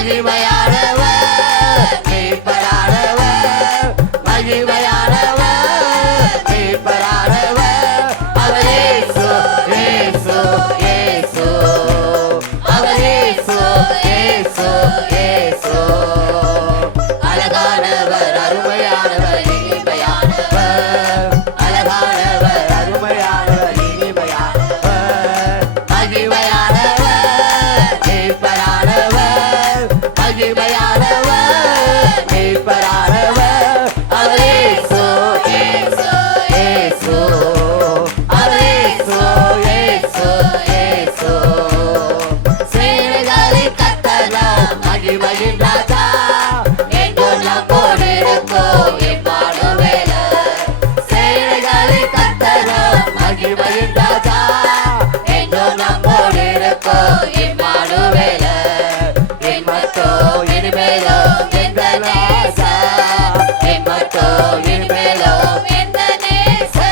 மகிமையானவர் மீட்பரானவர் மகிமையானவர் மீட்பரானவர் அவர் இயேசு இயேசு இயேசு அவர் இயேசு இயேசு இயேசு அழகானவர் அருமையானவர் இனிமையானவர் அழகானவர் அருமையானவர் இனிமையானவர் மகிமையானவர் மீட்பரானவர் மகிமையானவர் மீட்பரானவர் அவர் இயேசு இயேசு இயேசு அவர் இயேசு இயேசு இயேசு சேனைகளின் கர்த்தர் மகிமையின் ராஜா என்றும் நம்மோடு இருக்கும் இம்மானுவேலர் சேனைகளின் கர்த்தர் மகிமையின் ராஜா என்றும் நம்மோடு இருக்கும் இம்மானுவேலர் இம்மட்டோ இனிமேலோ எந்த நேசா இம்மட்டோ இனிமேலோ எந்த நேசா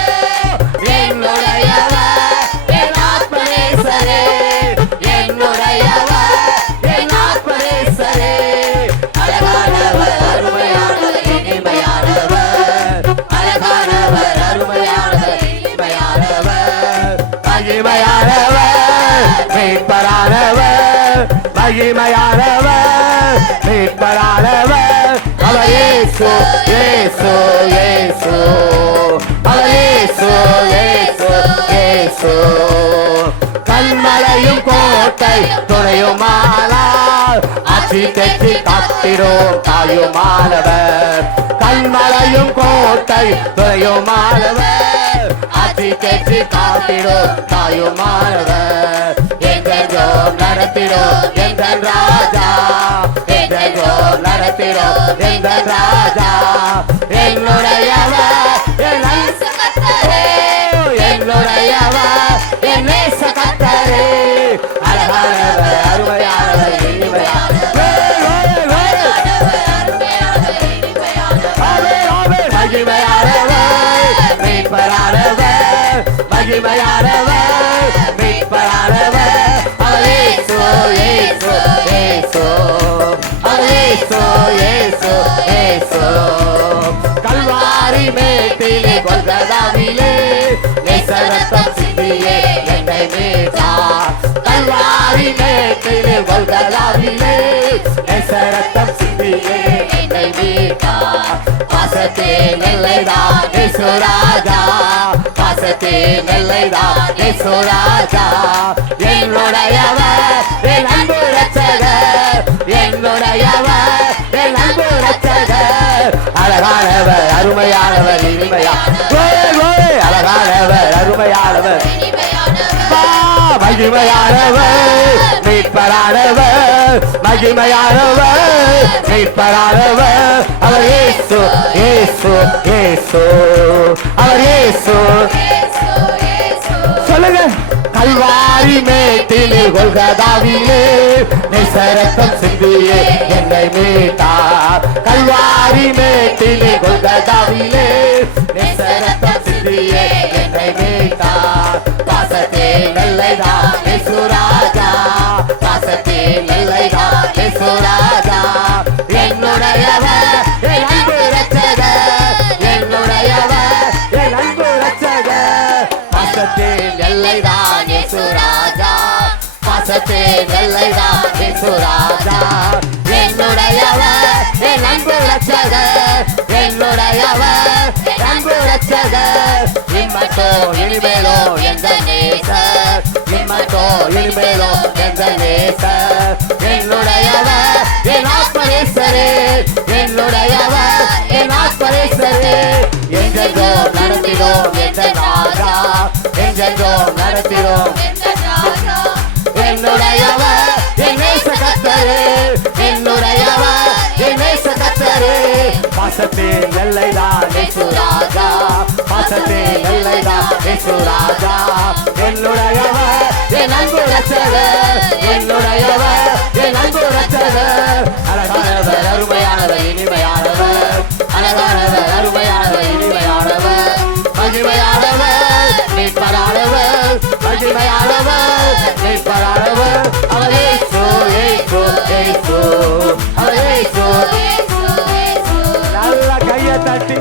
என்னுடையவர் என் ஆத்மநேசரே என்னுடையவர் என் ஆத்மநேசரே அழகானவர் அருமையானவர் இனிமையானவர் அழகானவர் அருமையானவர் இனிமையானவர் மகிமையானவர் மீட்பரானவர் மகிமையானவர் மீட்பரானவர் அவர் இயேசு இயேசு இயேசு அவர் இயேசு இயேசு இயேசு கண்மலையும் கோட்டை துணையுமானார் ஆட்சி தெற்றி காத்திரோம் தாயுமானவர் கண்மலையும் கோட்டை துணையுமானவர் ஆட்சி தெற்றி காத்திரோம் தாயுமானவர் என்றென்றோம் நடத்திரோம் எங்கள் ராஜா என்றென்றோம் நடத்திரோம் எங்கள் ராஜா என்னுடையவர் என் நேசகர்த்தரே என்னுடையவர் என் நேசகர்த்தரே அழகானவர் அருமையானவர் இனிமையானவர் மகிமையானவர் மீட்பரானவர் மகிமையானவர் மீட்பரானவர் அவர் இயேசு இயேசு இயேசு அவர் இயேசு இயேசு இயேசு கல்வாரி மேட்டிலே கொல்கதாவிலே நேசரத்தம் சிந்தியே என்னை மீட்டார் கல்வாரி மேட்டிலே கொல்கதாவிலே நேசரத்தம் சிந்தியே என்னை மீட்டார் பாசத்தின் எல்லைதான் இயேசு ராஜா பாசத்தின் எல்லைதான் இயேசு ராஜா என்னுடையவர் என் அன்பு ரட்சகர் என்னுடையவர் என் அன்பு ரட்சகர் அழகானவர் அருமையானவர் இனிமையானவர் அழகானவர் அருமையானவர் மகிமையானவர் மீட்பரானவர் மகிமையானவர் மீட்பரானவர் அவர் இயேசு இயேசு இயேசு அவர் இயேசு சொல்லுங்க கல்வாரி மேட்டிலே கொல்கதாவிலே நேசரத்தம் சிந்தியே என்னை மீட்டார் கல்வாரி மேட்டிலே கொல்கதாவிலே நேசரத்தம் சிந்தியே என்னை மீட்டார் பாசத்தின் எல்லைதான் இயேசு ராஜா பாசத்தின் எல்லைதான் இயேசு ராஜா என்னுடையவர் என் அன்பு ரட்சகர் என்னுடையவர் என் அன்பு ரட்சகர் பாசத்தின் எல்லைதான் இயேசு ராஜா பாசத்தின் எல்லைதான் இயேசு ராஜா என்னுடையவர் என் அன்பு ரட்சகர் என்னுடையவர் என் அன்பு ரட்சகர் இம்மட்டோ இனிமேலோ எந்த நேசர் இம்மட்டோ இனிமேலோ எந்த நேசர் என்னுடையவர் என் ஆத்மநேசரே என்னுடையவர் என் ஆத்மநேசரே என்றென்றோம் நடத்தினோம் என்ற ராஜா என்றென்றோம் நடத்தினோம் என்னுடையவர் என் நேசகர்த்தரே என்னுடையவர் என் நேசகர்த்தரே பாசத்தின் எல்லைதான் இயேசு ராஜா பாசத்தின் எல்லைதான் இயேசு ராஜா என்னுடையவர் என் அன்பு ரட்சகர் என்னுடையவர் என் அன்பு ரட்சகர் அழகானவர் அருமையானவர் இனிமையானவர் அழகானவர் அருமையானவர் இனிமையானவர் மகிமையானவர் மீட்பரானவர் மகிமையானவர் மீட்பரானவர் அவர் இயேசு இயேசு இயேசு, அவர் இயேசு. நல்ல கையை தட்டி